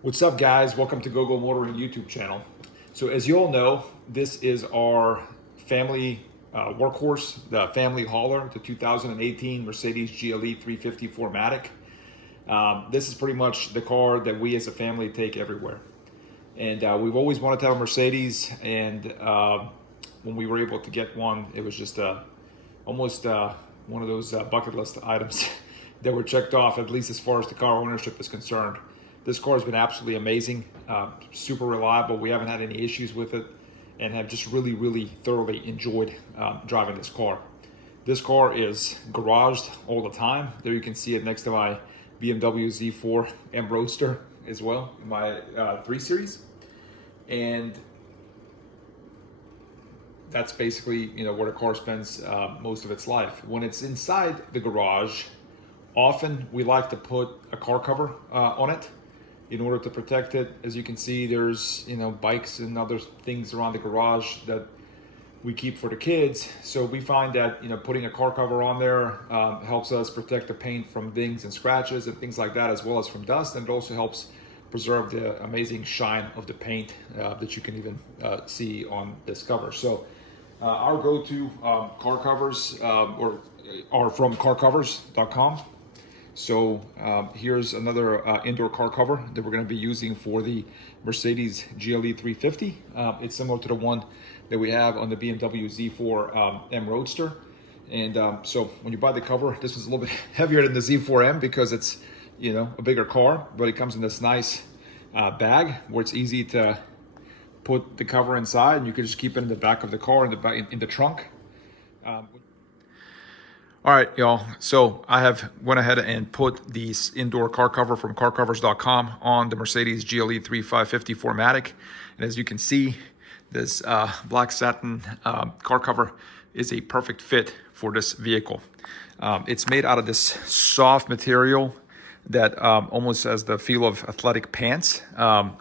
What's up, guys? Welcome to GoGo Motoring YouTube channel. So as you all know, this is our family workhorse, the family hauler, the 2018 Mercedes GLE 350 4Matic. This is pretty much the car that we as a family take everywhere. And we've always wanted to have a Mercedes, and when we were able to get one, it was just almost one of those bucket list items that were checked off, at least as far as the car ownership is concerned. This car has been absolutely amazing, super reliable. We haven't had any issues with it and have just really thoroughly enjoyed driving this car. This car is garaged all the time. There you can see it next to my BMW Z4 M Roadster as well, my 3 Series. And that's basically, where the car spends most of its life. When it's inside the garage, often we like to put a car cover on it in order to protect it. As you can see, there's bikes and other things around the garage that we keep for the kids. So we find that putting a car cover on there helps us protect the paint from dings and scratches and things like that, as well as from dust, and it also helps preserve the amazing shine of the paint that you can even see on this cover. So our go-to car covers are from carcovers.com. So here's another indoor car cover that we're going to be using for the Mercedes GLE 350. It's similar to the one that we have on the BMW Z4 M Roadster. And so when you buy the cover, this is a little bit heavier than the Z4M because it's a bigger car, but it comes in this nice bag where it's easy to put the cover inside, and you can just keep it in the back of the car, in the trunk. All right, y'all. So I have went ahead and put the indoor car cover from carcovers.com on the Mercedes GLE 3550 4Matic. And as you can see, this black satin car cover is a perfect fit for this vehicle. It's made out of this soft material that almost has the feel of athletic pants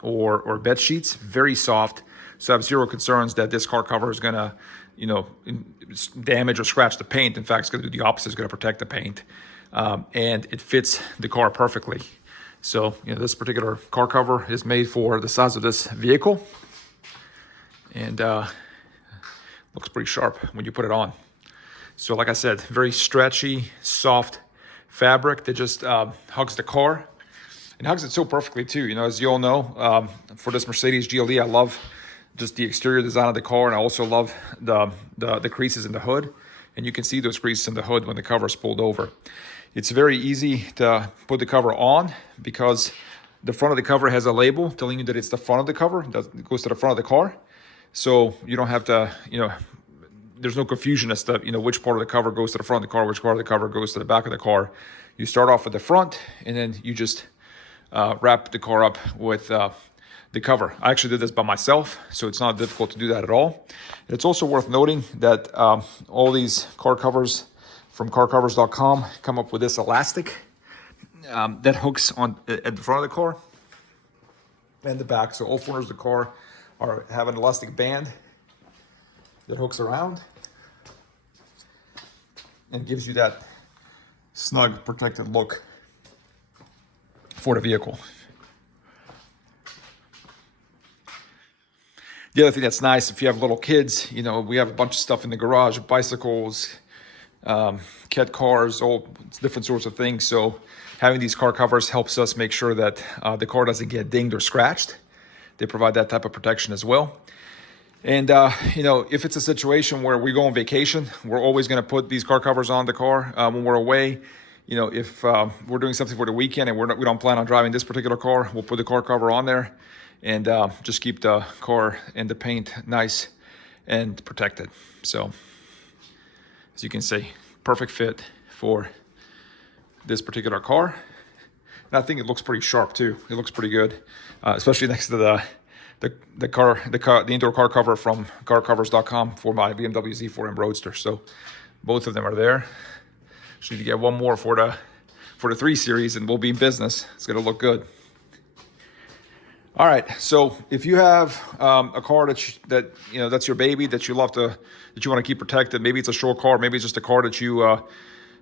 or bed sheets. Very soft. So I have zero concerns that this car cover is gonna damage or scratch the paint. In fact, it's going to do the opposite. It's going to protect the paint, and it fits the car perfectly. So, this particular car cover is made for the size of this vehicle, and looks pretty sharp when you put it on. So, like I said, very stretchy, soft fabric that just hugs the car, and hugs it so perfectly too. As you all know, for this Mercedes GLE, I love just the exterior design of the car, and I also love the creases in the hood. And you can see those creases in the hood when the cover is pulled over. It's very easy to put the cover on because the front of the cover has a label telling you that it's the front of the cover that goes to the front of the car. So you don't have to, there's no confusion as to, which part of the cover goes to the front of the car, which part of the cover goes to the back of the car. You start off at the front, and then you just wrap the car up with the cover. I actually did this by myself, so it's not difficult to do that at all. It's also worth noting that all these car covers from carcovers.com come up with this elastic that hooks on at the front of the car and the back. So all corners of the car have an elastic band that hooks around and gives you that snug, protected look for the vehicle. The other thing that's nice, if you have little kids, we have a bunch of stuff in the garage, bicycles, cat cars, all different sorts of things. So having these car covers helps us make sure that the car doesn't get dinged or scratched. They provide that type of protection as well. And, if it's a situation where we go on vacation, we're always going to put these car covers on the car when we're away. If we're doing something for the weekend and we don't plan on driving this particular car, we'll put the car cover on there and just keep the car and the paint nice and protected. So as you can see, perfect fit for this particular car. And I think it looks pretty sharp too. It looks pretty good, especially next to the indoor car cover from carcovers.com for my BMW Z4 M Roadster. So both of them are there. Just need to get one more for the 3 Series, and we'll be in business. It's gonna look good. All right, so if you have a car that's your baby, that you want to keep protected, maybe it's a short car, maybe it's just a car that you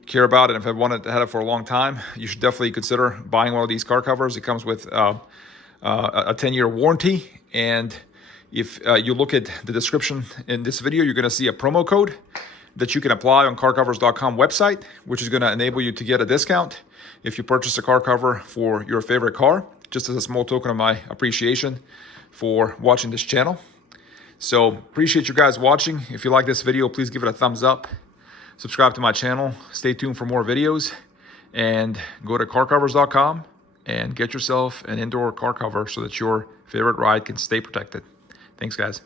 care about and have had it for a long time, you should definitely consider buying one of these car covers. It comes with a 10-year warranty. And if you look at the description in this video, you're going to see a promo code that you can apply on carcovers.com website, which is going to enable you to get a discount if you purchase a car cover for your favorite car, just as a small token of my appreciation for watching this channel. So appreciate you guys watching. If you like this video, please give it a thumbs up. Subscribe to my channel. Stay tuned for more videos. And go to carcovers.com and get yourself an indoor car cover so that your favorite ride can stay protected. Thanks, guys.